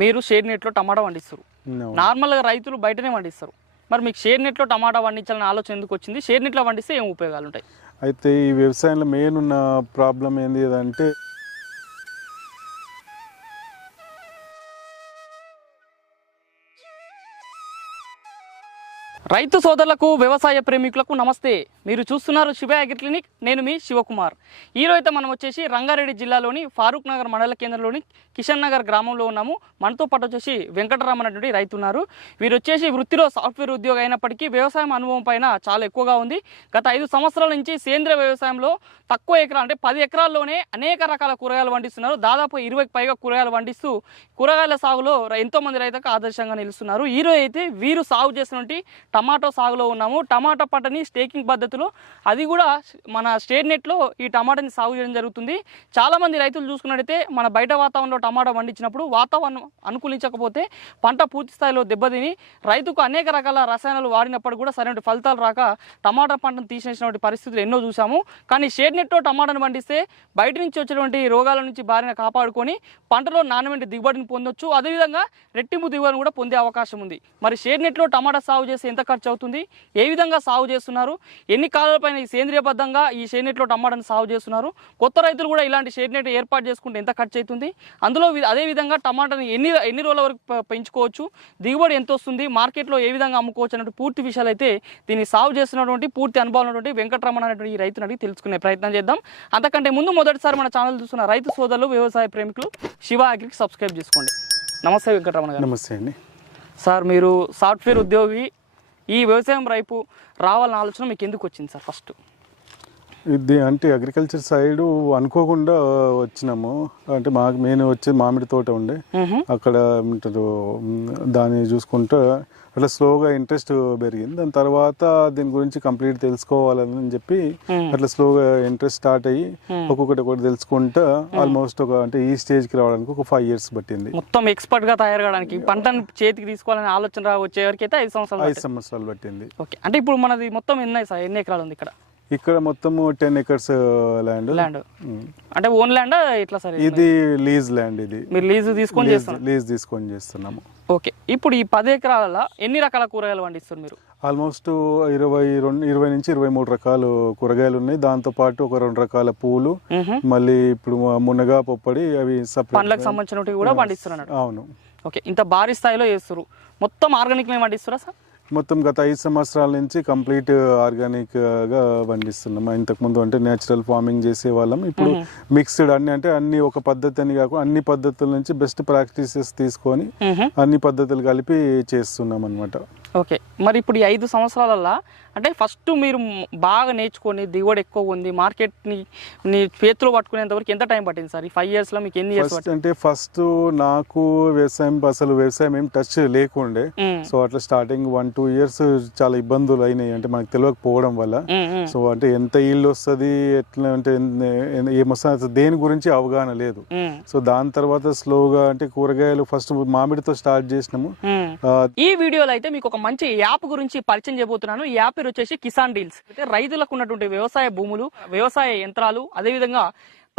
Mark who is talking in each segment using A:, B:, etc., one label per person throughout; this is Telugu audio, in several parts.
A: మీరు షేడ్ నెట్లో టమాటా పండిస్తారు. నార్మల్గా రైతులు బయటనే పండిస్తారు మరి మీకు షేడ్ నెట్లో టమాటా పండించాలని ఆలోచన ఎందుకు వచ్చింది? షేడ్ నెట్లో పండిస్తే ఏం ఉపయోగాలు ఉంటాయి?
B: అయితే ఈ వ్యవసాయంలో మెయిన్ ఉన్న ప్రాబ్లం ఏంది అంటే
A: రైతు సోదరులకు వ్యవసాయ ప్రేమికులకు నమస్తే. మీరు చూస్తున్నారు శివ అగ్రి క్లినిక్. నేను మీ శివకుమార్. ఈరోజు అయితే మనం వచ్చేసి రంగారెడ్డి జిల్లాలోని ఫారూక్ నగర్ మండల కేంద్రంలోని కిషన్ నగర్ గ్రామంలో ఉన్నాము. మనతో పాటు వచ్చేసి వెంకటరామన్ అటువంటి రైతు ఉన్నారు. వీరు వచ్చేసి వృత్తిలో సాఫ్ట్వేర్ ఉద్యోగం అయినప్పటికీ వ్యవసాయం అనుభవం పైన చాలా ఎక్కువగా ఉంది. గత ఐదు సంవత్సరాల నుంచి సేంద్రియ వ్యవసాయంలో తక్కువ ఎకరాలు అంటే పది ఎకరాల్లోనే అనేక రకాల కూరగాయలు పండిస్తున్నారు. దాదాపు ఇరవైకి పైగా కూరగాయలు పండిస్తూ కూరగాయల సాగులో ఎంతోమంది రైతులకు ఆదర్శంగా నిలుస్తున్నారు. ఈరోజు అయితే వీరు సాగు చేసినటువంటి టమాటో సాగులో ఉన్నాము. టమాటా పంటని స్టేకింగ్ పద్ధతిలో అది కూడా మన స్టేట్ నెట్లో ఈ టమాటాని సాగు చేయడం జరుగుతుంది. చాలామంది రైతులు చూసుకున్నట్టయితే మన బయట వాతావరణంలో టమాటా పండించినప్పుడు వాతావరణం అనుకూలించకపోతే పంట పూర్తి స్థాయిలో దెబ్బతిని రైతుకు అనేక రకాల రసాయనాలు వాడినప్పుడు కూడా సరైన ఫలితాలు రాక టమాటా పంటను తీసేసినటువంటి పరిస్థితులు ఎన్నో చూసాము కానీ షేడ్ నెట్లో టమాటాను పండిస్తే బయట నుంచి వచ్చేటువంటి రోగాల నుంచి బారిన కాపాడుకొని పంటలో నాణ్యమైన దిగుబడిని పొందొచ్చు. అదేవిధంగా రెట్టింపు దిగుబడిని కూడా పొందే అవకాశం ఉంది. మరి షేడ్ నెట్లో టమాటా సాగు చేసే ఎంత ఖర్చు అవుతుంది. ఏ విధంగా సాగు చేస్తున్నారు? ఎన్ని కాలాలపైన ఈ సేంద్రియబద్ధంగా ఈ షేడ్ నెట్లో టమాటాను సాగు చేస్తున్నారు? కొత్త రైతులు కూడా ఇలాంటి షేడ్ నెట్ ఏర్పాటు చేసుకుంటే ఎంత ఖర్చు అవుతుంది? అందులో వి- అదే విధంగా టమాటాని ఎన్ని ఎన్ని రోజుల వరకు పెంచుకోవచ్చు? దిగుబడి ఎంత వస్తుంది? మార్కెట్లో ఏ విధంగా అమ్ముకోవచ్చు? అన్నట్టు పూర్తి విషయాలు అయితే దీన్ని సాగు చేస్తున్నటువంటి పూర్తి అనుభవం ఉన్నటువంటి వెంకటరమణ అనేటువంటి ఈ రైతుని అడిగి తెలుసుకునే ప్రయత్నం చేద్దాం. అంతకంటే ముందు మొదటిసారి మన ఛానల్ చూస్తున్న రైతు సోదరులు వ్యవసాయ ప్రేమికులు శివ అగ్రికి సబ్స్క్రైబ్ చేసుకోండి. నమస్తే వెంకటరమణ గారు.
B: నమస్తే అండి.
A: సార్ మీరు సాఫ్ట్వేర్ ఉద్యోగి ఈ వ్యవసాయం వైపు రావాలన్న ఆలోచన మీకు ఎందుకు వచ్చింది సార్ ఫస్ట్?
B: ఇది అంటే అగ్రికల్చర్ సైడ్ అనుకోకుండా వచ్చినాము. అంటే మాకు మెయిన్ వచ్చి మామిడి తోట ఉండే. అక్కడ ఏమంటారు దాన్ని చూసుకుంటూ అట్లా స్లోగా ఇంట్రెస్ట్ పెరిగింది. దాని తర్వాత దీని గురించి కంప్లీట్ తెలుసుకోవాలని చెప్పి అట్లా స్లోగా ఇంట్రెస్ట్ స్టార్ట్ అయ్యి ఒక్కొక్కటి ఒకటి తెలుసుకుంటూ ఆల్మోస్ట్ ఒక అంటే ఈ స్టేజ్కి రావడానికి ఒక ఫైవ్ ఇయర్స్ పట్టింది.
A: మొత్తం ఎక్స్పర్ట్గా తయారు కావడానికి పంటను చేతికి తీసుకోవాలనే ఆలోచన వచ్చే వరకు అయితే ఐదు సంవత్సరాలు
B: ఐదు సంవత్సరాలు పట్టింది.
A: ఓకే. అంటే ఇప్పుడు మనది మొత్తం ఎన్ని సార్ ఎన్ని ఎకరాలు ఉంది ఇక్కడ?
B: ఇక్కడ మొత్తము టెన్ ఎకర్స్ ల్యాండ్
A: ల్యాండ్ అంటే ఓన్ ల్యాండ్ ఇట్లా సార్
B: ఇది? లీజ్ ల్యాండ్ ఇది.
A: మీరు లీజ్ తీసుకొని చేస్తున్నారు?
B: లీజ్ తీసుకొని చేస్తున్నాము.
A: ఓకే. ఇప్పుడు ఈ పది ఎకరాల ఎన్ని రకాల కూరగాయలు పండిస్తారు మీరు?
B: ఆల్మోస్ట్ ఇరవై రెండు ఇరవై నుంచి ఇరవై మూడు రకాలు కూరగాయలు ఉన్నాయి. దాంతో పాటు ఒక రెండు రకాల పూలు. మళ్ళీ ఇప్పుడు మునగా పొప్పడి అవి సపరేట్
A: పండ్లకు సంబంధించినవి కూడా పండిస్తున్నారు
B: అవును.
A: ఓకే. ఇంత భారీ స్థాయిలో చేస్తారు మొత్తం ఆర్గానిక్ మేము పండిస్తారా సార్?
B: మొత్తం గత ఐదు సంవత్సరాల నుంచి కంప్లీట్ ఆర్గానిక్గా పండిస్తున్నాం. ఇంతకుముందు అంటే నేచురల్ ఫార్మింగ్ చేసే వాళ్ళం ఇప్పుడు మిక్స్డ్ అన్ని అంటే అన్ని ఒక పద్ధతి అని కాకుండా అన్ని పద్ధతుల నుంచి బెస్ట్ ప్రాక్టీసెస్ తీసుకొని. అన్ని పద్ధతులు కలిపి చేస్తున్నాం అనమాట
A: ఓకే. మరి ఇప్పుడు ఈ ఐదు సంవత్సరాలల్లో అంటే ఫస్ట్ మీరు బాగా నేర్చుకొని దిగుబడి ఎక్కువ ఉంది మార్కెట్ని నీ చేతిలో పట్టుకునేంత వరకు ఎంత టైం పట్టింది సార్? ఈ ఫైవ్ ఇయర్స్లో మీకు ఎన్ని ఇయర్స్
B: అంటే ఫస్ట్ నాకు వ్యవసాయం అసలు వ్యవసాయం ఏం టచ్ లేకుండే. సో అట్లా స్టార్టింగ్ వన్ టూ ఇయర్స్ చాలా ఇబ్బందులు అయినాయి. అంటే మనకు తెలియకపోవడం వల్ల. సో అంటే ఎంత ఈల్డ్ వస్తుంది ఎట్లా అంటే ఏమొస్తుంది దేని గురించి అవగాహన లేదు. సో దాని తర్వాత స్లోగా అంటే కూరగాయలు ఫస్ట్ మామిడితో స్టార్ట్ చేసినాము.
A: ఈ వీడియోలో అయితే మీకు ఒక మంచి యాప్ గురించి పరిచయం చేయబోతున్నాను. ఈ యాప్ పేరు వచ్చేసి కిసాన్ డీల్స్. అయితే రైతులకు ఉన్నటువంటి వ్యవసాయ భూములు వ్యవసాయ యంత్రాలు అదేవిధంగా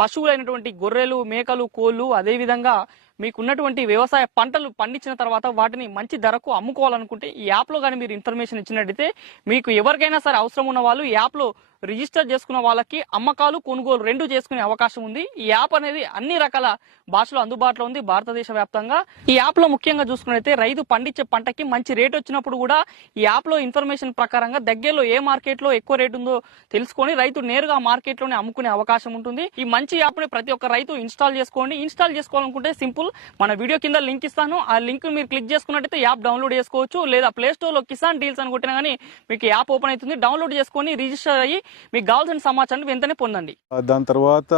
A: పశువులైనటువంటి గొర్రెలు మేకలు కోళ్ళు అదేవిధంగా మీకు ఉన్నటువంటి వ్యవసాయ పంటలు పండించిన తర్వాత వాటిని మంచి ధరకు అమ్ముకోవాలనుకుంటే ఈ యాప్లో కానీ మీరు ఇన్ఫర్మేషన్ ఇచ్చినట్టయితే మీకు ఎవరికైనా సరే అవసరం ఉన్న వాళ్ళు ఈ యాప్లో రిజిస్టర్ చేసుకున్న వాళ్ళకి అమ్మకాలు కొనుగోలు రెండు చేసుకునే అవకాశం ఉంది. ఈ యాప్ అనేది అన్ని రకాల భాషలో అందుబాటులో ఉంది భారతదేశ వ్యాప్తంగా. ఈ యాప్లో ముఖ్యంగా చూసుకున్నైతే రైతు పండించే పంటకి మంచి రేట్ వచ్చినప్పుడు కూడా ఈ యాప్లో ఇన్ఫర్మేషన్ ప్రకారంగా దగ్గరలో ఏ మార్కెట్లో ఎక్కువ రేట్ ఉందో తెలుసుకొని రైతు నేరుగా మార్కెట్లోనే అమ్ముకునే అవకాశం ఉంటుంది. ఈ మంచి యాప్ని ప్రతి ఒక్క రైతు ఇన్స్టాల్ చేసుకోండి. ఇన్స్టాల్ చేసుకోవాలనుకుంటే సింపుల్. మన వీడియో కింద లింక్ ఇస్తాను. ఆ లింక్ మీరు క్లిక్ చేసుకున్నట్టయితే యాప్ డౌన్లోడ్ చేసుకోవచ్చు. లేదా ప్లే స్టోర్లో కిసాన్ డీల్స్ అని కొట్టినా కానీ మీకు యాప్ ఓపెన్ అవుతుంది. డౌన్లోడ్ చేసుకొని రిజిస్టర్ అయ్యి మీకు కావాల్సిన సమాచారాన్ని వెంటనే పొందండి.
B: దాని తర్వాత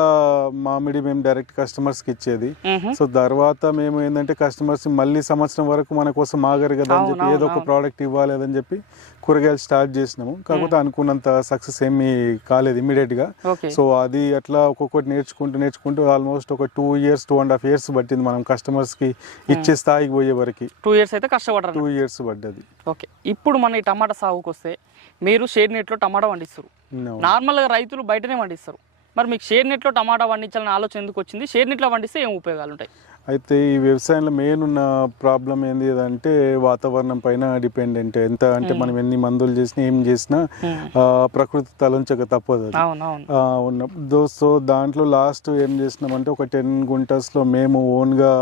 B: మామిడి మేము డైరెక్ట్ కస్టమర్స్కి ఇచ్చేది. సో తర్వాత మేము ఏంటంటే కస్టమర్స్ మళ్ళీ సంవత్సరం వరకు మన కోసం ఆగరు కదా అని చెప్పి ఏదో ఒక. ప్రోడక్ట్ ఇవ్వాలి అని చెప్పి కూరగాయలు స్టార్ట్ చేసినాము. కాకపోతే అనుకున్నంత సక్సెస్ ఏమీ కాలేదు
A: ఇమీడియట్గా.
B: సో అది అట్లా ఒక్కొక్కటి నేర్చుకుంటూ నేర్చుకుంటూ ఆల్మోస్ట్ ఒక two years two and half years పట్టింది మనం కస్టమర్స్కి ఇచ్చే స్థాయికి పోయే వరకు.
A: టూ ఇయర్స్ అయితే కష్టపడరు.
B: టూ ఇయర్స్ పడ్డది.
A: ఓకే. ఇప్పుడు మన ఈ టమాటా సాగుకు వస్తే మీరు షేడ్ నెట్లో టమాటా పండిస్తారు. నార్మల్గా రైతులు బయటనే పండిస్తారు. మరి మీకు షేడ్ నెట్లో టమాటా పండించాలని ఆలోచన ఎందుకు వచ్చింది? షేడ్ నెట్లో పండిస్తే ఏం ఉపయోగాలు ఉంటాయి?
B: అయితే ఈ వ్యవసాయంలో మెయిన్ ఉన్న ప్రాబ్లం ఏంది అంటే వాతావరణం పైన డిపెండెంట్ ఎంత అంటే మనం ఎన్ని మందులు చేసినా ఏం చేసినా ఆ, ప్రకృతి తలంచక తప్పదు అది.
A: అవును అవును.
B: ఆ, ఉన్న దో- సో దాంట్లో లాస్ట్ ఏం చేసినామంటే ఒక టెన్ గుంటస్లో మేము ఓన్గా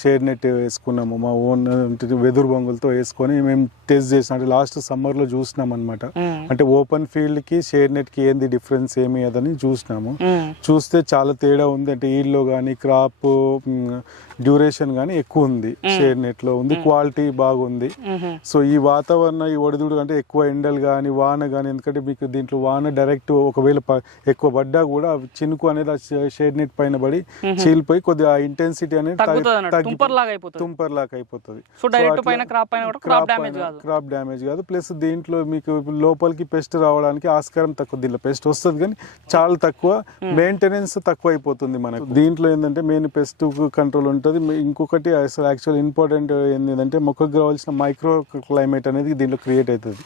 B: షేడ్ నెట్ వేసుకున్నాము మా ఓన్ వెదురు బొంగులతో వేసుకొని మేము టెస్ట్ చేసినాం. అంటే లాస్ట్ సమ్మర్లో చూసినాం అనమాట అంటే ఓపెన్ ఫీల్డ్కి షేడ్ నెట్కి ఏంది డిఫరెన్స్ ఏమి అదని చూసినాము. చూస్తే చాలా తేడా ఉంది. అంటే ఈల్లో కానీ క్రాప్ డ్యూరేషన్ కానీ ఎక్కువ ఉంది షేడ్ నెట్లో ఉంది. క్వాలిటీ బాగుంది. సో ఈ వాతావరణ ఈ ఒడిదుడు అంటే ఎక్కువ ఎండలు కానీ వాన కానీ ఎందుకంటే మీకు దీంట్లో వాన డైరెక్ట్ ఒకవేళ ఎక్కువ పడ్డా కూడా చినుకు అనేది ఆ షేడ్ నెట్ పైన పడి చీలిపోయి కొద్దిగా ఇంటెన్సిటీ అనేది
A: తుంపర్ లాగా అయిపోతుంది
B: తుంపర్ లాగా అయిపోతుంది
A: సో డైరెక్ట్ పైన క్రాప్ పైన కూడా క్రాప్ డ్యామేజ్ కాదు.
B: క్రాప్ డ్యామేజ్ కాదు. ప్లస్ దీంట్లో మీకు లోపలికి పెస్ట్ రావడానికి ఆస్కారం తక్కువ. దీంట్లో పెస్ట్ వస్తుంది కానీ చాలా తక్కువ. మెయింటెనెన్స్ తక్కువ అయిపోతుంది మనకు. దీంట్లో ఏంటంటే మెయిన్ పెస్ట్ కంట్రోల్ ఉంటుంది. ఇంకొకటి అసలు యాక్చువల్ ఇంపార్టెంట్ ఏంటంటే మొక్కకు కావాల్సిన మైక్రో క్లైమేట్ అనేది దీంట్లో క్రియేట్ అవుతుంది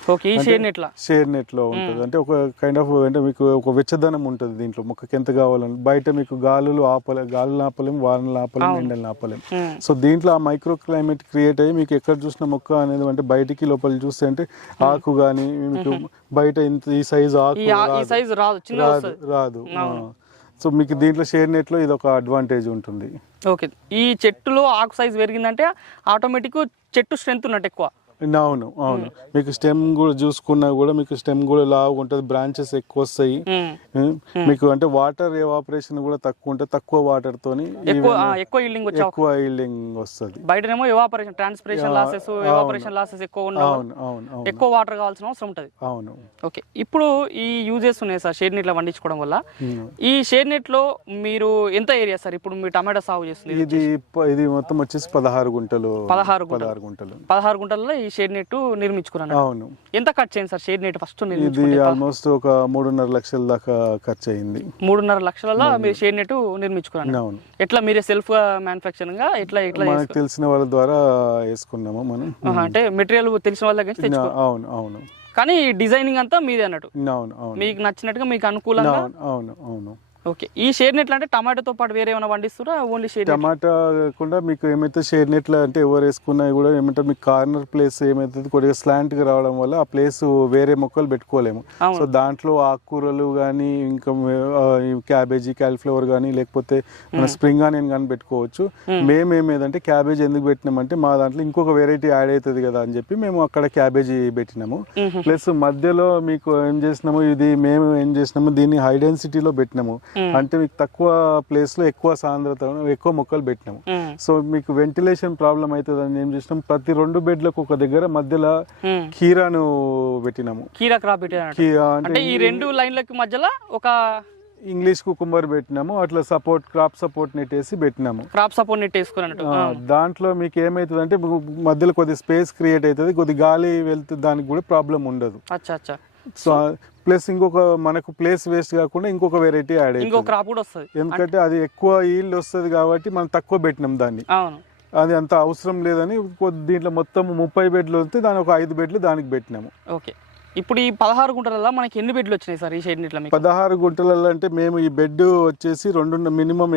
B: షేర్ నెట్లో ఉంటుంది. అంటే ఒక కైండ్ ఆఫ్ అంటే మీకు ఒక వెచ్చదనం ఉంటుంది దీంట్లో. మొక్కకి ఎంత కావాలని. బయట మీకు గాలులు ఆపలే గాలులు ఆపలేం వానలు ఆపలేం ఎండలు ఆపలేం.
A: ఉమ్,
B: సో దీంట్లో ఆ మైక్రో క్లైమేట్ క్రియేట్ అయ్యి మీకు ఎక్కడ చూసిన మొక్క అనేది అంటే బయటికి లోపల చూస్తే అంటే ఆకు కానీ మీకు బయట ఇంత ఈ సైజ్ ఆకు రాదు.
A: సైజ్ రాదు.
B: సో మీకు దీంట్లో షేర్ నెట్లో ఇది ఒక అడ్వాంటేజ్ ఉంటుంది.
A: ఓకే ఈ చెట్టులో ఆకు సైజ్ పెరిగిందంటే ఆటోమేటిక్ చెట్టు స్ట్రెంత్ ఉన్నట్టు ఎక్కువ.
B: అవును అవును. మీకు స్టెమ్ కూడా చూసుకున్నా కూడా మీకు స్టెమ్ కూడా లావుగా ఉంటుంది బ్రాంచెస్ ఎక్కువ వస్తాయి. మీకు అంటే వాటర్ ఎవాపరేషన్ కూడా తక్కువ ఉంటుంది తక్కువ వాటర్ తోని
A: ఎక్కువ ఆ, ఎక్కువ ఈల్డింగ్
B: వస్తుంది.
A: బయటనేమో evaporation transpiration losses evaporation losses ఎక్కువ
B: అవును అవును
A: ఎక్కువ వాటర్ కావాల్సిన అవసరం ఉంటుంది.
B: అవును.
A: ఓకే ఇప్పుడు ఈ యూజెస్ ఉన్నాయి సార్ షేడ్ నెట్లో పండించుకోవడం వల్ల. ఈ షేడ్ నెట్లో మీరు ఎంత ఏరియా సార్? ఇప్పుడు మీరు టమాటా సాగు చేస్తుంది
B: ఇది ఇది మొత్తం వచ్చేసి పదహారు గుంటలు.
A: పదహారు గుంటలు.
B: పదహారు గుంటలు.
A: పదహారు గుంటల్లో ఈ షేడ్ నెట్ నిర్మించుకున్నాను.
B: అవును.
A: ఎంత ఖర్చు అయింది సార్ షేడ్ నెట్ ఫస్ట్
B: ఇది ఆల్మోస్ట్ ఒక మూడున్నర లక్షల దాకా ఖర్చు అయింది
A: మూడున్నర లక్షలలో మీరు షేడ్ నెట్ నిర్మించుకున్నాను.
B: అవును.
A: ఎట్లా మీరే సెల్ఫ్ మ్యానుఫ్యాక్చరింగ్గా ఎట్లా ఎట్లా
B: మనకు తెలిసిన వాళ్ళ ద్వారా వేసుకున్నాము మనం.
A: అంటే మెటీరియల్ తెలిసిన వాళ్ళ దగ్గర
B: అవును అవును.
A: కానీ డిజైనింగ్ అంతా మీదే అన్నట్టు.
B: అవును అవును.
A: మీకు నచ్చినట్టుగా మీకు అనుకూలంగా?
B: అవును అవును అవును.
A: ఓకే. ఈ షేడ్ నెట్ అంటే టమాటోతో పాటు వేరే ఏమైనా పండిస్తారా? ఓన్లీ షేడ్
B: టమాటా కాకుండా మీకు ఏమైతే షేడ్ నెట్లు అంటే ఎవరు వేసుకున్నా కూడా ఏమంటే మీకు కార్నర్ ప్లేస్ ఏమైతుంది కొద్దిగా slant గా రావడం వల్ల ఆ ప్లేస్ వేరే మొక్కలు పెట్టుకోలేము. సో దాంట్లో ఆకుకూరలు కానీ ఇంకా క్యాబేజీ క్యాలిఫ్లవర్ కానీ లేకపోతే మన స్ప్రింగ్ ఆనియన్ కానీ పెట్టుకోవచ్చు. మేము. ఏమేదంటే క్యాబేజీ ఎందుకు పెట్టినామంటే మా దాంట్లో ఇంకొక వెరైటీ యాడ్ అవుతుంది కదా అని చెప్పి మేము అక్కడ క్యాబేజీ పెట్టినాము. ప్లస్ మధ్యలో మీకు ఏం చేసినాము ఇది మేము ఏం చేసినాము దీన్ని హై డెన్సిటీలో పెట్టినాము. అంటే మీకు తక్కువ ప్లేస్లో ఎక్కువ సాంద్రత ఎక్కువ మొక్కలు పెట్టినాము. సో మీకు వెంటిలేషన్ ప్రాబ్లం అవుతుంది అని ఏం చేసినాం? ప్రతి రెండు బెడ్లకు ఒక దగ్గర మధ్యలో కీరాను పెట్టినాము.
A: కీరా క్రాప్ అంటే ఈ రెండు లైన్లకి మధ్యలో ఒక
B: ఇంగ్లీష్ కుకుంబర్ పెట్టినాము అట్లా సపోర్ట్ క్రాప్ సపోర్ట్ నెట్ వేసి పెట్టినాము.
A: క్రాప్ సపోర్ట్ నెట్ వేసుకున్నట్టు
B: దాంట్లో మీకు ఏమవుతుంది అంటే మధ్యలో కొద్ది స్పేస్ క్రియేట్ అవుతుంది కొద్ది గాలి వెళ్తే దానికి కూడా ప్రాబ్లం ఉండదు. సో ప్లస్ ఇంకొక మనకు ప్లేస్ వేస్ట్ కాకుండా ఇంకొక వెరైటీ యాడ్
A: ఇంకో క్రాప్ కూడా వస్తుంది.
B: ఎందుకంటే అది ఎక్కువ ఈల్డ్ వస్తుంది కాబట్టి మనం తక్కువ పెట్టినాం దాన్ని.
A: అవును.
B: అది అంత అవసరం లేదని దీంట్లో మొత్తం ముప్పై బెడ్లు వస్తే దాని ఒక ఐదు బెడ్లు దానికి పెట్టినాము.
A: ఓకే ఇప్పుడు ఈ పదహారు గుంటలలో మనకి ఎన్ని బెడ్లు వచ్చినాయి సార్ ఈ షెడ్ నెట్ల మీకు?
B: పదహారు గుంటలలో అంటే మేము ఈ బెడ్ వచ్చేసి రెండు మినిమం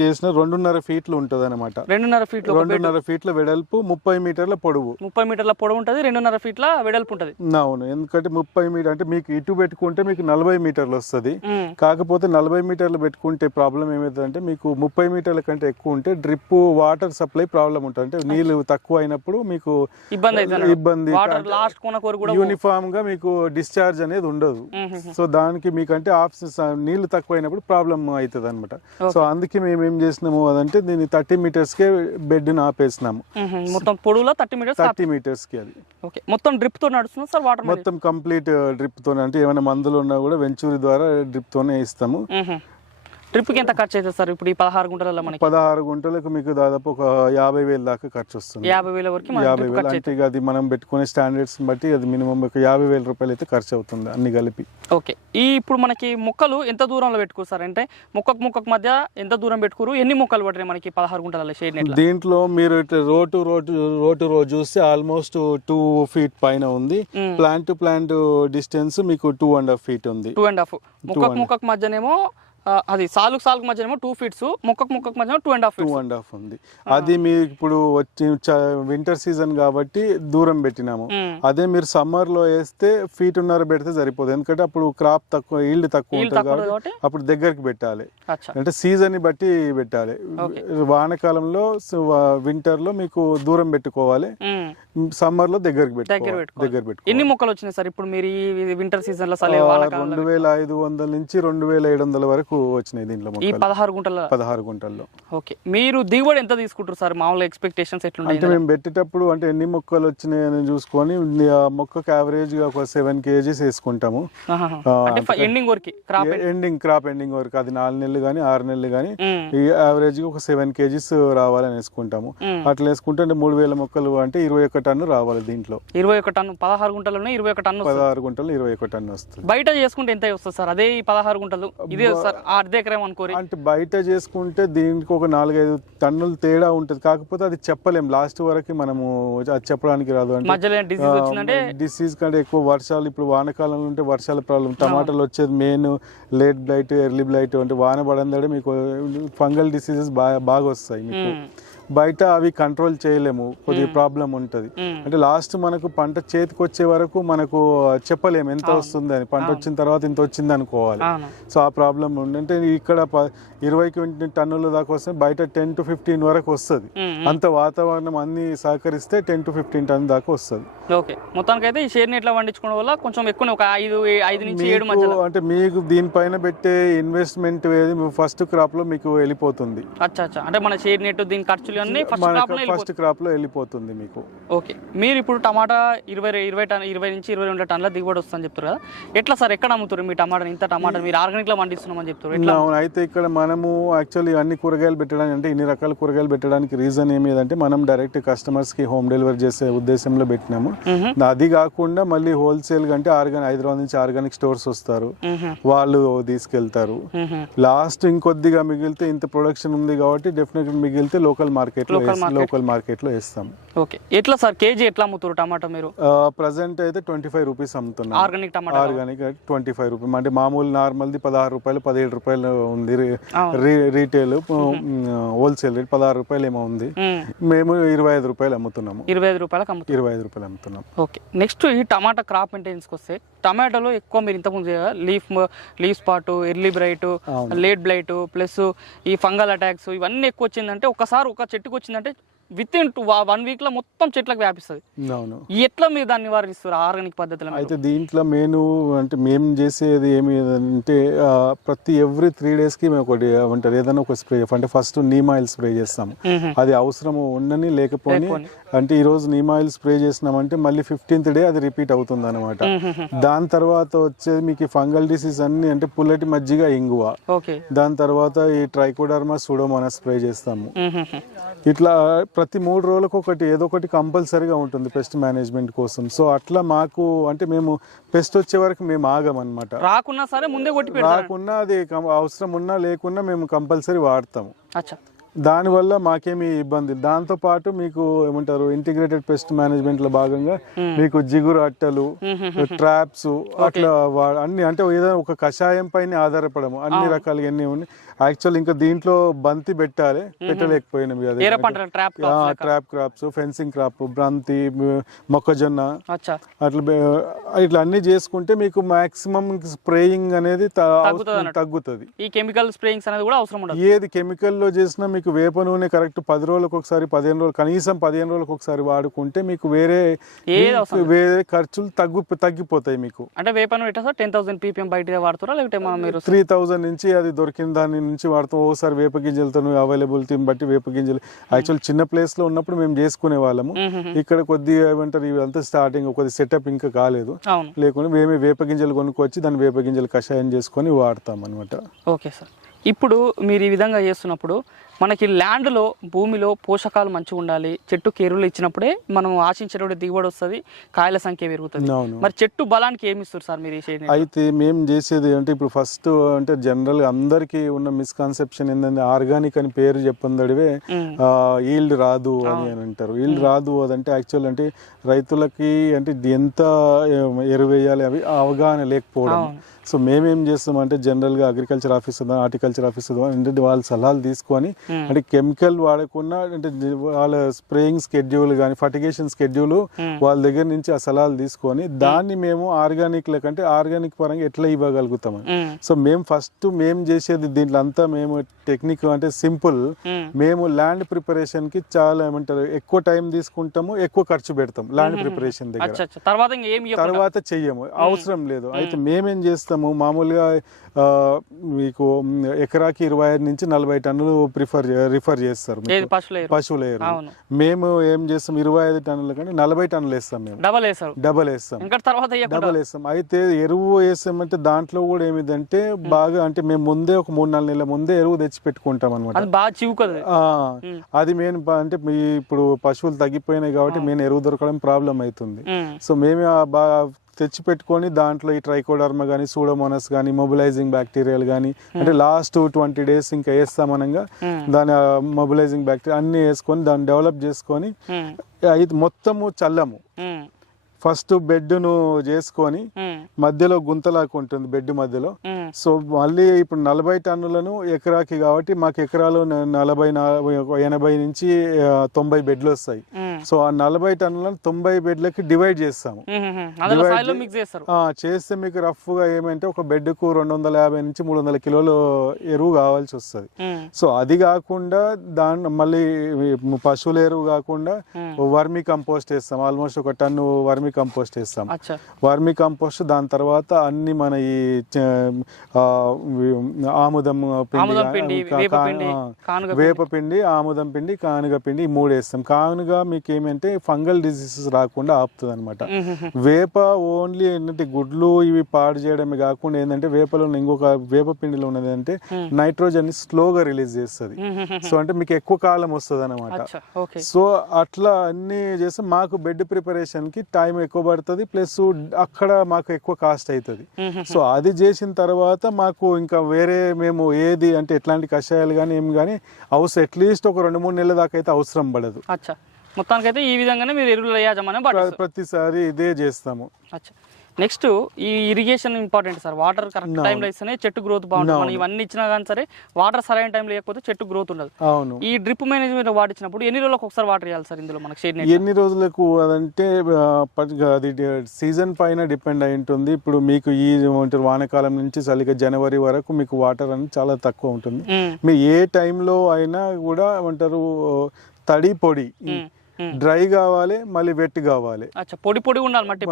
B: చేసిన రెండున్నర ఫీట్లు ఉంటుంది అనమాట
A: రెండున్నర ఫీట్లు
B: రెండున్నర ఫీట్ల వెడల్పు ముప్పై మీటర్ల పొడవు.
A: ముప్పై మీటర్ల పొడవు ఉంటుంది రెండున్నర ఫీట్ల వెడల్పు ఉంటుంది.
B: అవును ఎందుకంటే ముప్పై మీటర్ అంటే మీకు ఇటు పెట్టుకుంటే మీకు నలభై మీటర్లు వస్తుంది. కాకపోతే నలభై మీటర్లు పెట్టుకుంటే ప్రాబ్లం ఏమవుతుందంటే మీకు ముప్పై మీటర్ల కంటే ఎక్కువ ఉంటే డ్రిప్ వాటర్ సప్లై ప్రాబ్లం ఉంటుంది. అంటే నీళ్ళు తక్కువ అయినప్పుడు మీకు
A: ఇబ్బంది
B: ఇబ్బంది యూనిఫామ్గా మీకు డిశ్చార్జ్ అనేది ఉండదు. సో దానికి మీకంటే ఆప్షన్స్ నీళ్ళు తక్కువ అయినప్పుడు ప్రాబ్లం అవుతుంది అనమాట సో అందుకే మేము ఏం చేసినాము అదంటే దీన్ని థర్టీ మీటర్స్ కే బెడ్ ఆపేసినాము.
A: మ్మ్. మొత్తం పొడవులో థర్టీ మీటర్స్
B: థర్టీ మీటర్స్కి అది.
A: ఓకే. మొత్తం డ్రిప్తో నడుస్తుంది సార్ వాటర్
B: మొత్తం కంప్లీట్ డ్రిప్ తోనే అంటే ఏమైనా మందులు ఉన్నా కూడా వెంచూరి ద్వారా డ్రిప్ తోనే ఇస్తాము
A: ట్రిప్కి ఎంత ఖర్చు అవుతుంది సార్ ఇప్పుడు ఈ పదహారు గుంటలలో మనకి?
B: పదహారు గుంటలకు మీకు దాదాపు ఒక యాభై వేల దాకా ఖర్చు వస్తుంది
A: యాభై వేల వరకు
B: యాభై వేలు. అంటే అది మనం పెట్టుకునే స్టాండర్డ్స్ బట్టి అది మినిమం ఒక యాభై వేల రూపాయలు అయితే ఖర్చు అవుతుంది అన్ని కలిపి.
A: ఓకే. ఈ ఇప్పుడు మనకి మొక్కలు ఎంత దూరంలో పెట్టుకోరు సార్? అంటే మొక్కకు మొక్కకు మధ్య ఎంత దూరం పెట్టుకోరు? ఎన్ని మొక్కలు పట్టినాయి మనకి పదహారు గుంటలలో షేడ్
B: దీంట్లో మీరు ఇట్లా రో టు రో టు రో టు రో చూస్తే ఆల్మోస్ట్ టూ ఫీట్ పైన ఉంది. ప్లాంట్ టు ప్లాంట్ డిస్టెన్స్ మీకు టూ అండ్ హాఫ్ ఫీట్ ఉంది.
A: Two and half. మొక్కకు మొక్కకు మధ్యనేమో అది సాలుకు సాలుకు మధ్య టూ ఫీట్స్ మొక్కకు మొక్కకు మధ్య two and half
B: two and half ఉంది. అది మీకు ఇప్పుడు వచ్చి వింటర్ సీజన్ కాబట్టి దూరం పెట్టినాము. అదే మీరు సమ్మర్లో వేస్తే ఫీట్ ఉన్నర పెడితే సరిపోదు. ఎందుకంటే అప్పుడు క్రాప్ తక్కువ ఈల్డ్ తక్కువ ఉంటుంది కాబట్టి అప్పుడు దగ్గరికి పెట్టాలి. అంటే సీజన్ని బట్టి పెట్టాలి. వానకాలంలో వింటర్లో మీకు దూరం పెట్టుకోవాలి. సమ్మర్లో దగ్గరికి
A: దగ్గర.
B: దగ్గర
A: ఎన్ని
B: పెట్టుకోవాలి
A: మొక్కలు వచ్చినాయి సార్? ఇప్పుడు మీరు ఈ వింటర్ సీజన్లో సలే
B: రెండు వేల ఐదు వందల నుంచి రెండు వేల ఏడు వందల వరకు వచ్చినాయి దీంట్లో
A: ఈ పదహారు గుంటల
B: పదహారు గుంటల్లో.
A: ఓకే. మీరు దిగుబడి ఎంత తీసుకుంటారు సార్? మామూలు ఎక్స్పెక్టేషన్స్
B: అంటే
A: ఎట్లుంటాయి
B: మేము పెట్టేటప్పుడు అంటే ఎన్ని మొక్కలు వచ్చినాయి అని చూసుకొని మొక్కకు యావరేజ్గా ఒక సెవెన్ కేజీస్ వేసుకుంటాము.
A: అంటే ఎండింగ్ వరకు క్రాప్
B: ఎండింగ్ క్రాప్ ఎండింగ్ వరకు అది నాలుగు నెలలు కానీ ఆరు నెలలు కానీ ఈ యావరేజ్ ఒక సెవెన్ కేజీస్ రావాలని వేసుకుంటాము. అట్లా వేసుకుంటే అంటే మూడు వేల మొక్కలు అంటే ఇరవై ఒక టన్ను రావాలి దీంట్లో.
A: ఇరవై ఒక టన్ను పదహారు గుంటలు ఇరవై ఒక టన్ను.
B: పదహారు గుంటలు ఇరవై ఒక టన్ను వస్తుంది.
A: బయట చేసుకుంటే ఎంత వస్తుంది సార్? అదే ఈ పదహారు గుంటలు. ఇదే సార్ అర్ధ ఎకరం అనుకోరి.
B: అంటే బయట చేసుకుంటే దీనికి ఒక నాలుగైదు టన్నులు తేడా ఉంటుంది. కాకపోతే అది చెప్పలేం. లాస్ట్ వరకు మనము అది చెప్పడానికి రాదు. అంటే
A: డిసీజ్
B: కంటే ఎక్కువ వర్షాలు ఇప్పుడు వానకాలంలో ఉంటే వర్షాల ప్రాబ్లం. టమాటాలు వచ్చేది main late blight early blight అంటే వాన పడందడే మీకు ఫంగల్ డిసీజెస్ బాగా బాగా వస్తాయి మీకు. బయట అవి కంట్రోల్ చేయలేము కొద్దిగా ప్రాబ్లం ఉంటుంది. అంటే లాస్ట్ మనకు పంట చేతికి వచ్చే వరకు మనకు చెప్పలేము ఎంత వస్తుంది అని. పంట వచ్చిన తర్వాత ఇంత వచ్చింది అనుకోవాలి. సో ఆ ప్రాబ్లం ఉంది అంటే ఇక్కడ ఇరవై టన్నుల దాకా వస్తే బయట టెన్ టు ఫిఫ్టీన్ వరకు వస్తుంది. అంత వాతావరణం అన్ని సహకరిస్తే టెన్ టు ఫిఫ్టీన్ టన్ దాకా వస్తుంది.
A: ఓకే. మొత్తానికి అయితే ఈ షేర్ని ఎట్లా పండించుకోవడం వల్ల కొంచెం ఎక్కువ ఒక ఐదు ఐదు నుంచి ఏడు
B: అంటే మీకు దీనిపైన పెట్టే ఇన్వెస్ట్మెంట్ ఫస్ట్ క్రాప్లో మీకు వెళ్ళిపోతుంది.
A: అచ్చా అచ్చా. అంటే మన షేర్ నెట్ దీని ఖర్చులు అన్ని ఫస్ట్ క్రాప్లో
B: ఫస్ట్ క్రాప్లో వెళ్ళిపోతుంది మీకు.
A: ఓకే. మీరు ఇప్పుడు టమాటా ఇరవై ఇరవై టన్ ఇరవై నుంచి ఇరవై రెండు టన్నుల దిగుబడి వస్తుందని చెప్తారు కదా. ఎట్లా సార్? ఎక్కడ అమ్ముతారు మీ టమాటా ఇంత టమాటా మీరు ఆర్గానిక్లో పండిస్తున్నామని చెప్తారు ఎట్లా?
B: అయితే ఇక్కడ మనము యాక్చువల్లీ అన్ని కూరగాయలు పెట్టడానికి అంటే ఇన్ని రకాల కూరగాయలు పెట్టడానికి రీజన్ ఏమి అంటే మనం డైరెక్ట్ కస్టమర్స్కి హోమ్ డెలివరీ చేసే ఉద్దేశంలో పెట్టినాము. అది కాకుండా మళ్ళీ హోల్సేల్ అంటే ఆర్గానిక్ హైదరాబాద్ నుంచి ఆర్గానిక్ స్టోర్స్ వస్తారు. వాళ్ళు తీసుకెళ్తారు. లాస్ట్ ఇంకొద్దిగా మిగిలితే ఇంత ప్రొడక్షన్ ఉంది కాబట్టి డెఫినెట్ మిగిలితే లోకల్ మార్కెట్ లో
A: Local market.
B: లోకల్ మార్కెట్లో వేస్తాం.
A: ఓకే. ఎట్లా సార్? కేజీ ఎట్లా అమ్ముతారు టమాటా మీరు?
B: ప్రజెంట్ అయితే ట్వంటీ ఫైవ్ రూపీస్ అమ్ముతున్నాం.
A: ఆర్గానిక్ టమాటా
B: ఆర్గానిక్ ట్వంటీ ఫైవ్ రూపీస్. అంటే మామూలు నార్మల్ది పదహారు రూపాయలు పదిహేడు రూపాయలు ఉంది. రీటైల్ హోల్సేల్ రేట్ పదహారు రూపాయలు ఏమో ఉంది.
A: మ్మ్.
B: ఇరవై ఐదు రూపాయలు అమ్ముతున్నాము.
A: ఇరవై ఐదు రూపాయలకు అమ్ముతారు.
B: ఇరవై ఐదు రూపాయలు అమ్ముతున్నాం.
A: ఓకే. నెక్స్ట్ ఈ టమాటా క్రాప్ మెయింటెనెన్స్కి వస్తే టమాటాలో ఎక్కువ మీరు ఇంతకుముందు leaf leaf spot early bright. Late blight plus ఈ ఫంగల్ అటాక్స్ ఇవన్నీ ఎక్కువ వచ్చిందంటే ఒకసారి ఒక చెట్టుకు వచ్చిందంటే విత్ ఇన్ టూ వన్ వీక్లో మొత్తం చెట్లకు వ్యాపిస్తుంది
B: అవును
A: ఎట్లా మీరు దాన్ని నివారిస్తారు ఆర్గానిక్ పద్ధతిలో?
B: అయితే దీంట్లో మెయిన్ అంటే మేము చేసేది ఏమి అంటే ప్రతి ఎవ్రీ త్రీ డేస్కి మేము ఒకటి ఏమంటారు ఏదైనా ఒక స్ప్రే అంటే ఫస్ట్ నీమ్ ఆయిల్ స్ప్రే చేస్తాము
A: మ్మ్.
B: అది అవసరం ఉండని లేకపోని
A: లేకపోని.
B: అంటే ఈ రోజు నీమ్ ఆయిల్ స్ప్రే చేసినామంటే మళ్ళీ ఫిఫ్టీన్త్ డే అది రిపీట్ అవుతుంది అనమాట
A: మ్మ్.
B: దాని తర్వాత వచ్చేది మీకు ఫంగల్ డిసీజ్ అన్ని అంటే పుల్లటి మజ్జిగ ఇంగువ దాని తర్వాత ఈ ట్రైకోడర్మా సూడోమోనా స్ప్రే చేస్తాము
A: మ్మ్.
B: ఇట్లా ప్రతి మూడు రోజులకు ఒకటి ఏదో ఒకటి కంపల్సరీగా ఉంటుంది పెస్ట్ మేనేజ్మెంట్ కోసం. సో అట్లా మాకు అంటే మేము పెస్ట్ వచ్చే వరకు మేము ఆగమన్నమాట.
A: రాకున్నా సరే ముందే కొట్టి
B: రాకున్నా అది కం- అవసరం ఉన్నా లేకున్నా మేము కంపల్సరీ వాడతాము.
A: అచ్చా.
B: దానివల్ల మాకేమి ఇబ్బంది దాంతో పాటు మీకు ఏమంటారు ఇంటిగ్రేటెడ్ పెస్ట్ మేనేజ్మెంట్లో భాగంగా మీకు జిగురు అట్టలు ట్రాప్స్ అట్లా అన్ని అంటే ఏదైనా ఒక కషాయం పైన ఆధారపడము. అన్ని రకాలుగా ఎన్ని ఉన్నాయి యాక్చువల్ ఇంకా దీంట్లో బంతి పెట్టాలి పెట్టలేకపోయినాం
A: trap
B: trap crops fencing crop బ్రంతి మొక్కజొన్న అట్లా ఇట్లా అన్ని చేసుకుంటే మీకు మాక్సిమం స్ప్రేయింగ్ అనేది
A: తగ్గుతుంది. ఈ కెమికల్ స్ప్రేయింగ్స్ అనేది కూడా అవసరం
B: ఏది కెమికల్లో చేసినా మీకు వేప నూనె కరెక్ట్ పది రోజులకు ఒకసారి పదిహేను రోజులు కనీసం పదిహేను రోజులకు ఒకసారి వాడుకుంటే మీకు వేరే మీకు వేరే ఖర్చులు తగ్గు తగ్గిపోతాయి మీకు.
A: అంటే ఎట్లా సార్? టెన్ థౌసండ్ పీపీఎం బయట వాడుతారా? లేకపోతే మీరు
B: త్రీ థౌజండ్ నుంచి అది దొరికిన దాని నుంచి వాడుతాం. ఓసారి వేప గింజలతో అవైలబిలిటీ బట్టి వేప గింజలు. యాక్చువల్ చిన్న ప్లేస్లో ఉన్నప్పుడు మేము చేసుకునే వాళ్ళము. ఇక్కడ కొద్దిగా ఏమంటారు ఇవంతా స్టార్టింగ్ కొద్ది సెటప్ ఇంకా కాలేదు. లేకుండా మేమే వేప గింజలు కొనుక్కొచ్చి దాన్ని వేప గింజలు కషాయం చేసుకొని వాడతాం అనమాట
A: ఓకే సార్. ఇప్పుడు మీరు ఈ విధంగా చేస్తున్నప్పుడు మనకి ల్యాండ్లో భూమిలో పోషకాలు మంచిగా ఉండాలి. చెట్టుకి ఎరువులు ఇచ్చినప్పుడే మనం ఆశించేటువంటి దిగుబడి వస్తుంది కాయల సంఖ్య పెరుగుతుంది. మరి చెట్టు బలానికి ఏమి ఇస్తారు సార్ మీరు
B: అయితే మేము చేసేది అంటే ఇప్పుడు ఫస్ట్ అంటే జనరల్ అందరికీ ఉన్న మిస్కాన్సెప్షన్ ఏంటంటే ఆర్గానిక్ అని పేరు చెప్పందడివే ఈల్డ్ రాదు అని అని అంటారు. ఈల్డ్ రాదు అదంటే యాక్చువల్ అంటే రైతులకి అంటే ఎంత ఎరువు వేయాలి అవి అవగాహన లేకపోవడం. సో మేమేం చేస్తామంటే జనరల్గా అగ్రికల్చర్ ఆఫీసర్ హార్టికల్చర్ ఆఫీసర్ అంటే వాళ్ళ సలహాలు తీసుకొని అంటే కెమికల్ వాడకుండా అంటే వాళ్ళ స్ప్రేయింగ్ స్కెడ్యూల్ కానీ ఫర్టిగేషన్ స్కెడ్యూల్
A: ఉమ్,
B: వాళ్ళ దగ్గర నుంచి ఆ సలహాలు తీసుకొని దాన్ని మేము ఆర్గానిక్ లేకంటే ఆర్గానిక్ పరంగా ఎట్లా ఇవ్వగలుగుతాం
A: ఉమ్,
B: సో మేము ఫస్ట్ మేము చేసేది దీంట్లో అంతా మేము టెక్నిక్ అంటే సింపుల్. మేము ల్యాండ్ ప్రిపరేషన్కి చాలా ఏమంటారు ఎక్కువ టైం తీసుకుంటాము ఎక్కువ ఖర్చు పెడతాం ల్యాండ్ ప్రిపరేషన్ దగ్గర.
A: తర్వాత
B: చెయ్యము. అవసరం లేదు. అయితే మేమేం చేస్తాము? మామూలుగా మీకు ఎకరాకి ఇరవై ఐదు నుంచి నలభై టన్నులు ప్రిఫర్ రిఫర్ చేస్తారు మీకు.
A: ఏది పశువుల ఎరువు?
B: మేము ఏం చేస్తాం? ఇరవై ఐదు టన్నుల కంటే నలభై టన్నులు వేస్తాం మేము.
A: డబల్ వేసారు
B: డబల్ వేస్తాం.
A: తర్వాత
B: డబల్ వేస్తాం. అయితే ఎరువు వేసామంటే దాంట్లో కూడా ఏమిదంటే బాగా అంటే మేము ముందే ఒక మూడు నాలుగు నెలల ముందే ఎరువు తెచ్చి పెట్టుకుంటాం అనమాట
A: అది.
B: అది మెయిన్ అంటే ఇప్పుడు పశువులు తగ్గిపోయినాయి కాబట్టి మేము ఎరువు దొరకడం ప్రాబ్లం అవుతుంది. సో మేమే ఆ బాగా తెచ్చి పెట్టుకొని దాంట్లో ఈ ట్రైకోడర్మా కానీ సూడోమోనస్ కానీ మొబిలైజింగ్ బ్యాక్టీరియాలు కానీ అంటే లాస్ట్ ట్వంటీ డేస్ ఇంకా వేస్తామనగా
A: ఉమ్,
B: దాని మొబిలైజింగ్ బ్యాక్టీరియా అన్ని వేసుకొని దాన్ని డెవలప్ చేసుకొని
A: ఉమ్,
B: ఇది మొత్తము చల్లము.
A: ఉమ్,
B: ఫస్ట్ బెడ్ను చేసుకొని మధ్యలో గుంతలాగా ఉంటుంది బెడ్ మధ్యలో. సో మళ్ళీ ఇప్పుడు నలభై టన్నులను ఎకరాకి కాబట్టి మాకు ఎకరాలు నలభై ఎనభై నుంచి తొంభై బెడ్లు వస్తాయి. సో ఆ నలభై టన్నులను తొంభై బెడ్లకి డివైడ్ చేస్తాము. చేస్తే మీకు రఫ్గా ఏమంటే ఒక బెడ్కు రెండు వందల యాభై నుంచి మూడు వందల కిలోలు ఎరువు కావాల్సి వస్తుంది. సో అది కాకుండా దాన్ని మళ్ళీ పశువుల ఎరువు కాకుండా. వర్మి కంపోస్ట్ వేస్తాం ఆల్మోస్ట్ ఒక టన్ను వర్మి కంపోస్ట్ వేస్తాం. వర్మి కంపోస్ట్ దాని తర్వాత అన్ని మన ఈ ఆముదం పిండి
A: వేప పిండి
B: ఆముదం పిండి కానుగ పిండి ఈ మూడు వేస్తాం. కానుగ మీకు ఏమంటే ఫంగల్ డిసీజెస్ రాకుండా ఆపుతుంది అనమాట వేప ఓన్లీ ఏంటంటే గుడ్లు ఇవి పాడు చేయడమే కాకుండా ఏంటంటే వేపలో ఇంకొక వేప పిండిలో ఉన్నది అంటే. నైట్రోజన్ స్లోగా రిలీజ్ చేస్తుంది. సో అంటే మీకు ఎక్కువ కాలం వస్తుంది అనమాట సో అట్లా అన్ని చేస్తే మాకు బెడ్ ప్రిపరేషన్కి టైం ఎక్కువ పడుతుంది. ప్లస్ అక్కడ మాకు ఎక్కువ కాస్ట్ అవుతుంది సో అది చేసిన తర్వాత మాకు ఇంకా వేరే మేము ఏది అంటే ఎట్లాంటి కషాయాలు కానీ ఏం కానీ అవసరం అట్లీస్ట్ ఒక రెండు మూడు నెలల దాకా అయితే అవసరం పడదు.
A: మొత్తానికైతే ఈ విధంగానే మీరు ఎరువుల యాజమాన్యం
B: ప్రతిసారి ఇదే చేస్తాము.
A: నెక్స్ట్ ఈ irrigation important sir. Water correct. టైంలో ఇస్తేనే చెట్టు గ్రోత్ బాగుంటుంది. మనం ఇవన్నీ ఇచ్చినా కానీ సరే వాటర్ సరైన టైంలో లేకపోతే చెట్టు గ్రోత్ ఉండదు.
B: అవును.
A: ఈ డ్రిప్ మేనేజ్మెంట్ వాటించినప్పుడు ఎన్ని రోజులకు ఒకసారి వాటర్ ఇవ్వాలి సార్ ఇందులో మనకి షేడ్
B: ఎన్ని రోజులకు అదంటే అది సీజన్ పైన డిపెండ్ అయి ఉంటుంది. ఇప్పుడు మీకు ఈ వానాకాలం నుంచి చలిగా జనవరి వరకు మీకు వాటర్ అనేది చాలా తక్కువ ఉంటుంది. మీరు ఏ టైంలో అయినా కూడా ఏమంటారు తడి పొడి డ్రై కావాలి మళ్ళీ వెట్ కావాలి.
A: పొడి పొడి ఉండాలి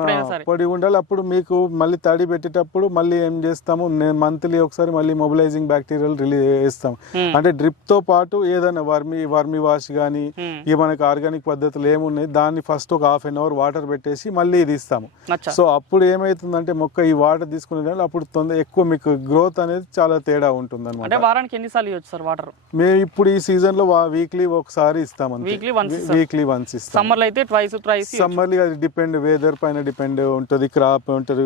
B: పొడి ఉండాలి. అప్పుడు మీకు మళ్ళీ తడి పెట్టేటప్పుడు మళ్ళీ ఏం చేస్తాము? మంత్లీ ఒకసారి మళ్ళీ మొబిలైజింగ్ బ్యాక్టీరియల్ రిలీజ్ చేస్తాం. అంటే డ్రిప్తో పాటు ఏదైనా వర్మి వర్మి వాష్ కానీ. ఇక మనకి ఆర్గానిక్ పద్ధతులు ఏమున్నాయి దాన్ని ఫస్ట్ ఒక హాఫ్ అన్ అవర్ వాటర్ పెట్టేసి మళ్ళీ ఇది ఇస్తాము. సో అప్పుడు ఏమైతుందంటే మొక్క ఈ వాటర్ తీసుకునే అప్పుడు తొందర ఎక్కువ మీకు గ్రోత్ అనేది చాలా తేడా ఉంటుంది అనమాట
A: వారానికి ఎన్నిసార్లు ఇవ్వచ్చు సార్ వాటర్
B: మేము ఇప్పుడు ఈ సీజన్లో వీక్లీ ఒకసారి ఇస్తాం
A: ఇస్తారు.
B: వీక్లీ వన్స్ ఇస్తాం.
A: సమ్మర్ అయితే ట్వైస్ ట్రైస్
B: సమ్మర్లీ అది డిపెండ్ వెదర్ పైన డిపెండ్ ఉంటుంది క్రాప్ ఉంటుంది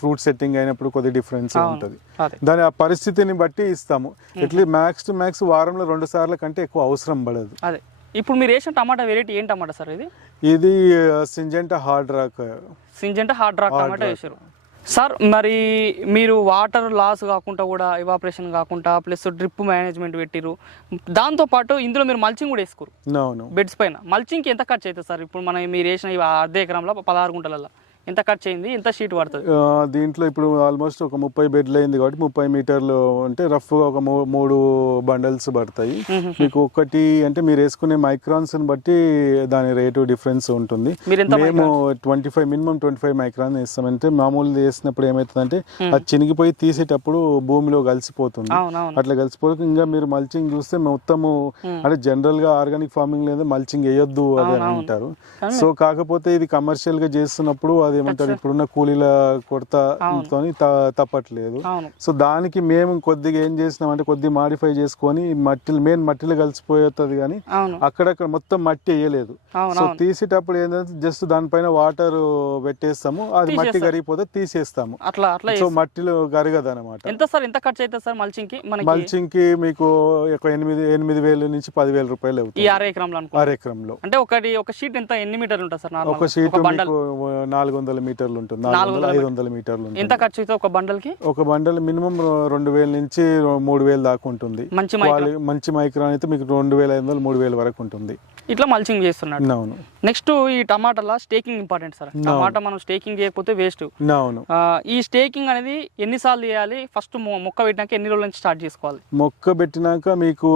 B: ఫ్రూట్ సెట్టింగ్ అయినప్పుడు కొద్ది డిఫరెన్స్ ఉంటుంది. దాని ఆ పరిస్థితిని బట్టి ఇస్తాము. ఎట్లీ మ్యాక్స్ టు మ్యాక్స్ వారంలో రెండు సార్ల కంటే ఎక్కువ అవసరం పడదు.
A: అదే. ఇప్పుడు మీరు వేసిన టమాటా వెరైటీ ఏం టమాటా సార్ ఇది?
B: ఇది Syngenta hard rock
A: Syngenta hard rock టమాటా. వేసారు సార్ మరి మీరు వాటర్ లాస్ కాకుండా కూడా ఇవాపరేషన్ కాకుండా ప్లస్ డ్రిప్ మేనేజ్మెంట్ పెట్టిరు దాంతో పాటు ఇందులో మీరు మల్చింగ్ కూడా వేసుకోరు. బెడ్స్ పైన. మల్చింగ్కి ఎంత ఖర్చు అవుతుంది సార్? ఇప్పుడు మనం మీరు వేసిన అర్ధ ఎకరంలో పదహారు గుంటలలో ఎంత ఖర్చు అయింది? ఎంత షీట్ పడుతుంది?
B: దీంట్లో ఇప్పుడు ఆల్మోస్ట్ ఒక ముప్పై బెడ్లు అయింది కాబట్టి ముప్పై మీటర్లు అంటే రఫ్గా ఒక మూడు బండల్స్ పడతాయి. మీకు ఒకటి అంటే మీరు వేసుకునే మైక్రాన్స్ బట్టి దాని రేటు డిఫరెన్స్ ఉంటుంది. మేము twenty five minimum twenty five micron వేస్తాం. అంటే మామూలు వేసినప్పుడు ఏమవుతుందంటే అది చినిగిపోయి తీసేటప్పుడు భూమిలో కలిసిపోతుంది. అట్లా కలిసిపోయి ఇంకా మీరు మల్చింగ్ చూస్తే మొత్తము అంటే జనరల్గా ఆర్గానిక్ ఫార్మింగ్ లేదా మల్చింగ్ వేయొద్దు అది అని. అంటారు. సో కాకపోతే ఇది కమర్షియల్గా చేస్తున్నప్పుడు అది అది ఏమంటారు ఇప్పుడున్న కూలీల కొరతతో తప్పట్లేదు. సో దానికి మేము కొద్దిగా ఏం చేసినాం అంటే కొద్దిగా మాడిఫై చేసుకొని మట్టిలు మెయిన్ మట్టిలో కలిసిపోతుంది కానీ అక్కడక్కడ మొత్తం మట్టి వేయలేదు. సో తీసేటప్పుడు ఏంటంటే జస్ట్ దానిపైన వాటర్ పెట్టేస్తాము. అది మట్టి. కరిగిపోతే తీసేస్తాము. సో మట్టిలో కరగదు అనమాట
A: ఎంత సార్ ఎంత ఖర్చు అవుతుంది సార్
B: మల్చింగ్కి మల్చింగ్కి మీకు ఒక ఎనిమిది ఎనిమిది వేల నుంచి పదివేల రూపాయలు అవుతుంది.
A: ఆరు ఎకరంలో అంటే ఒకటి ఒక షీట్ ఎంత? ఎన్ని మీటర్లు ఉంటుంది సార్
B: ఒక షీట్ నాలుగు వందల మీటర్లు ఉంటుంది. నాలుగు వందల ఐదు వందల మీటర్లు ఉంటుంది.
A: ఎంత ఖర్చు అవుతుంది ఒక బండల్కి
B: ఒక బండల్ మినిమం రెండు వేల నుంచి మూడు వేలు దాకా ఉంటుంది.
A: మంచి
B: మంచి మైక్రాన్ అయితే మీకు రెండు వేల ఐదు వందలు మూడు వేల వరకు ఉంటుంది.
A: ఇట్లా మల్చింగ్ చేస్తున్నాడు
B: అవును.
A: నెక్స్ట్ ఈ టమాటాల స్టేకింగ్ ఇంపార్టెంట్ సార్. టమాటా మనం స్టేకింగ్ చేయకపోతే వేస్ట్. ఈ స్టేకింగ్ అనేది ఎన్నిసార్లు చేయాలి? ఫస్ట్ మొక్క పెట్టినాక ఎన్ని రోజుల నుంచి స్టార్ట్ చేసుకోవాలి?
B: మొక్క పెట్టినాక మీకు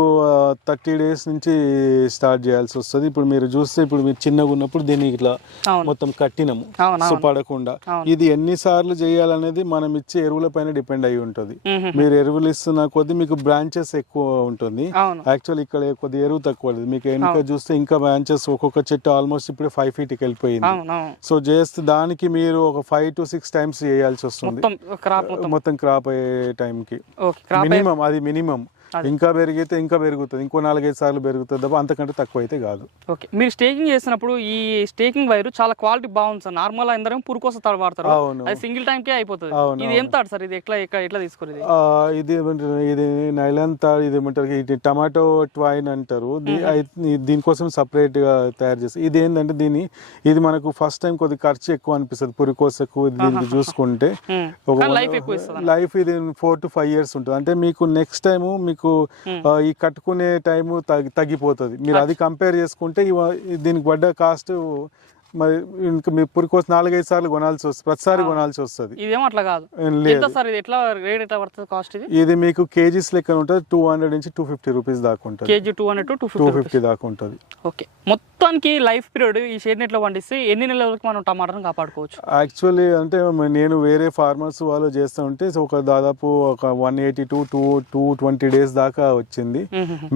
B: థర్టీ డేస్ నుంచి స్టార్ట్ చేయాల్సి వస్తుంది. ఇప్పుడు మీరు చూస్తే ఇప్పుడు మీరు చిన్నగా ఉన్నప్పుడు దీన్ని ఇట్లా మొత్తం కట్టినాము.
A: అవును
B: సో
A: అవును.
B: పడకుండా.
A: అవును.
B: ఇది ఎన్నిసార్లు చేయాలనేది మనం ఇచ్చే ఎరువుల పైన డిపెండ్ అయి ఉంటుంది. మీరు ఎరువులు ఇస్తున్న కొద్దీ మీకు బ్రాంచెస్ ఎక్కువ ఉంటుంది. యాక్చువల్ ఇక్కడ కొద్ది ఎరువు తక్కువ. మీకు వెనుక చూస్తే ఇంకా బ్రాంచెస్ ఒక్కొక్క చెట్టు ఆల్మోస్ట్ ఇప్పుడు ఫైవ్ ఫీట్కి వెళ్ళిపోయింది. సో చేస్తే దానికి మీరు ఒక ఫైవ్ టు సిక్స్ టైమ్స్ చేయాల్సి వస్తుంది.
A: మొత్తం క్రాప్
B: అయ్యే టైంకి మినిమం అది మినిమం. ఇంకా పెరిగితే ఇంకా పెరుగుతుంది ఇంకో నాలుగైదు సార్లు పెరుగుతుంది తప్ప అంతకంటే తక్కువ అయితే కాదు.
A: ఓకే. మీరు స్టేకింగ్ చేసినప్పుడు ఈ స్టేకింగ్ వైర్ చాలా క్వాలిటీ బాగుంది సార్. నార్మల్ అందరం పురుకోస తాడు వాడతారు.
B: అవును.
A: అది సింగిల్ టైం కే అయిపోతుంది.
B: అవును,
A: ఇది ఏం తాడు సార్? ఇది ఎట్లా ఎట్లా ఎట్లా తీసుకునేది
B: ఇది? ఏమంటారు? ఇది నైలాన్ తాడు ఇది ఏమంటారు? ఇది టమాటో ట్వైన్ అంటారు. దీనికోసం సపరేట్గా తయారు చేస్తారు ఇది ఏంటంటే దీని ఇది మనకు ఫస్ట్ టైం కొద్ది ఖర్చు ఎక్కువ అనిపిస్తుంది పురికోసకు దీనికి చూసుకుంటే.
A: లైఫ్
B: ఇది ఫోర్ టు ఫైవ్ ఇయర్స్ ఉంటుంది. అంటే మీకు నెక్స్ట్ టైం మీకు
A: Hmm.
B: ఆ, ఈ కట్టుకునే టైం తగ్గిపోతుంది మీరు అది కంపేర్ చేసుకుంటే దీనికి పడ్డ కాస్ట్ మరి ఇంకా మీ పురికోస నాలుగైదు సార్లు కొనాల్సి వస్తుంది. ప్రతిసారి కొనాల్సి వస్తుంది.
A: ఇదేమో అట్లా కాదు. ఎంత సార్ ఇది? ఎట్లా రేట్ ఎట్లా పడుతుంది కాస్ట్ ఇది?
B: ఇది మీకు కేజీస్ లెక్క ఉంటుంది. టూ హండ్రెడ్ నుంచి టూ ఫిఫ్టీ రూపీస్ దాకా ఉంటుంది.
A: KG two hundred two
B: two
A: fifty
B: దాకా ఉంటుంది.
A: ఓకే. మొత్తానికి లైఫ్ పీరియడ్ ఈ షేడ్ నెట్లో పండిస్తే ఎన్ని నెలల వరకు మనం టమాటాను కాపాడుకోవచ్చు?
B: యాక్చువల్లీ అంటే నేను వేరే ఫార్మర్స్ వాళ్ళు చేస్తూ ఉంటే సో ఒక దాదాపు ఒక one eighty two two two twenty days దాకా వచ్చింది.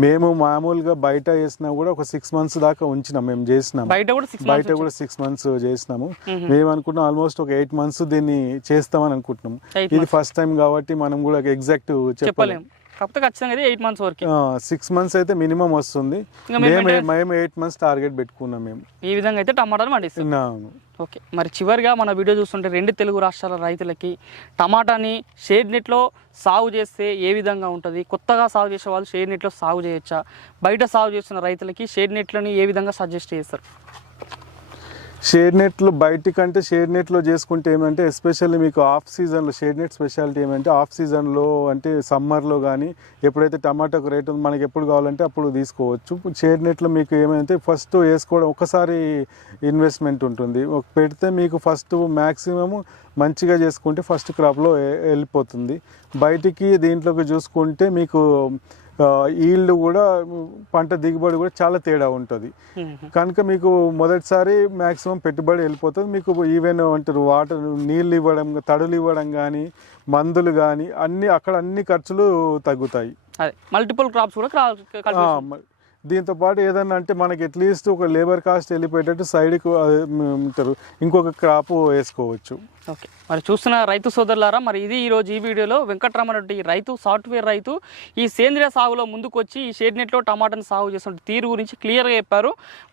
B: మేము. మామూలుగా బయట వేసినా కూడా ఒక సిక్స్ మంత్స్ దాకా ఉంచినాం. మేము చేసినాం.
A: బయట కూడా
B: బయట కూడా సిక్స్ మంత్స్ చేసినాము. మేము. అనుకుంటున్నాం ఆల్మోస్ట్ ఒక ఎయిట్ మంత్స్ దీన్ని చేస్తామని అనుకుంటున్నాం. ఇది ఫస్ట్ టైం కాబట్టి మనం కూడా ఎగ్జాక్ట్ చెప్పలేము
A: కాకపోతే ఖచ్చితంగా ఎయిట్ మంత్స్ వరకు.
B: సిక్స్ మంత్స్ అయితే మినిమం వస్తుంది.
A: మేము
B: ఎయిట్ మంత్స్ టార్గెట్ పెట్టుకున్నాం మేము.
A: ఈ విధంగా అయితే టమాటాలు పండిస్తాం
B: అవును.
A: ఓకే. మరి చివరిగా మన వీడియో చూస్తుంటే రెండు తెలుగు రాష్ట్రాల రైతులకి టమాటాని షేడ్ నెట్లో సాగు చేస్తే ఏ విధంగా ఉంటుంది? కొత్తగా సాగు చేసే వాళ్ళు షేడ్ నెట్లో సాగు చేయొచ్చా? బయట సాగు చేస్తున్న రైతులకి షేడ్ నెట్లని ఏ విధంగా సజెస్ట్ చేస్తారు?
B: షేడ్ నెట్లు బయటికంటే షేడ్ నెట్లో చేసుకుంటే ఏమంటే ఎస్పెషల్లీ మీకు ఆఫ్ సీజన్లో షేడ్ నెట్ స్పెషాలిటీ ఏమంటే ఆఫ్ సీజన్లో అంటే సమ్మర్లో కానీ ఎప్పుడైతే టమాటాకు రేట్ ఉంది మనకి ఎప్పుడు కావాలంటే అప్పుడు తీసుకోవచ్చు. షేడ్ నెట్లో మీకు ఏమైతే ఫస్ట్ వేసుకోవడం ఒకసారి ఇన్వెస్ట్మెంట్ ఉంటుంది. పెడితే మీకు ఫస్ట్ మ్యాక్సిమం మంచిగా చేసుకుంటే ఫస్ట్ క్రాప్లో వెళ్ళిపోతుంది. బయటికి దీంట్లోకి చూసుకుంటే మీకు ఈల్డ్ కూడా పంట దిగుబడి కూడా చాలా తేడా ఉంటుంది. కనుక మీకు మొదటిసారి మాక్సిమం పెట్టుబడి వెళ్ళిపోతుంది. మీకు ఈవెన్ అంటారు వాటర్ నీళ్ళు ఇవ్వడం తడులు ఇవ్వడం కానీ మందులు కానీ అన్ని అక్కడ అన్ని ఖర్చులు తగ్గుతాయి.
A: మల్టిపుల్ క్రాప్స్ కూడా
B: దీంతో పాటు ఏదన్నా అంటే మనకి అట్లీస్ట్ ఒక లేబర్ కాస్ట్ వెళ్ళిపోయేటట్టు సైడ్కు అంటారు ఇంకొక క్రాప్ వేసుకోవచ్చు.
A: ఓకే. మరి చూస్తున్న రైతు సోదరులారా మరి ఇది ఈరోజు ఈ వీడియోలో వెంకట్రామరెడ్డి రైతు సాఫ్ట్వేర్ రైతు. ఈ సేంద్రియ సాగులో ముందుకు వచ్చి ఈ షేడ్ నెట్లో టమాటాను సాగు చేస్తున్న తీరు గురించి క్లియర్గా చెప్పారు.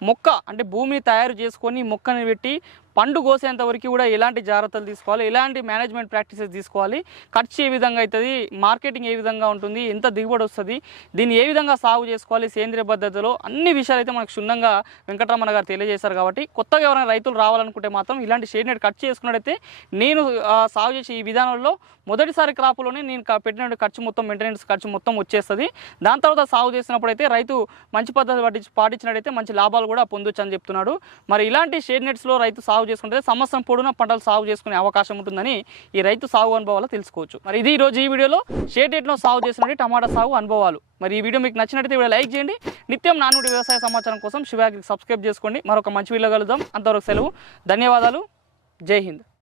A: మొక్క అంటే భూమిని తయారు చేసుకొని మొక్కని పెట్టి పండు కోసేంత వరకు కూడా ఎలాంటి జాగ్రత్తలు తీసుకోవాలి? ఎలాంటి మేనేజ్మెంట్ ప్రాక్టీసెస్ తీసుకోవాలి? ఖర్చు ఏ విధంగా అవుతుంది మార్కెటింగ్ ఏ విధంగా ఉంటుంది? ఎంత దిగుబడి వస్తుంది? దీన్ని ఏ విధంగా సాగు చేసుకోవాలి? సేంద్రియ పద్ధతిలో అన్ని విషయాలు అయితే మనకు క్షుణ్ణంగా వెంకటరమణ గారు తెలియజేశారు కాబట్టి కొత్తగా ఎవరైనా రైతులు రావాలనుకుంటే మాత్రం ఇలాంటి షేడ్ నెట్ ఖర్చు చేసుకున్నట్టయితే నేను సాగు చేసే ఈ విధానంలో మొదటిసారి క్రాప్లోనే నేను పెట్టిన ఖర్చు మొత్తం మెయింటెనెన్స్ ఖర్చు మొత్తం వచ్చేస్తుంది. దాని తర్వాత సాగు చేసినప్పుడు అయితే రైతు మంచి పద్ధతి పాటించి పాటించినట్టయితే మంచి లాభాలు కూడా పొందొచ్చు అని చెప్తున్నాడు. మరి ఇలాంటి షేడ్ నెట్స్లో రైతు సాగు చేసుకుంటే సంవత్సరం పొడవునా పంటలు సాగు చేసుకునే అవకాశం ఉంటుందని ఈ రైతు సాగు అనుభవాలు తెలుసుకోవచ్చు. మరి ఇది ఈ రోజు ఈ వీడియోలో షేడ్ నెట్లో సాగు చేసినట్టు టమాటా సాగు అనుభవాలు. మరి ఈ వీడియో మీకు నచ్చినట్టయితే వీడియో లైక్ చేయండి. నిత్యం నానుడి వ్యవసాయ సమాచారం కోసం శివాగ్రికి సబ్స్క్రైబ్ చేసుకోండి మరొక మంచి వీడియో కలుద్దాం. అంతవరకు సెలవు. ధన్యవాదాలు. జై హింద్.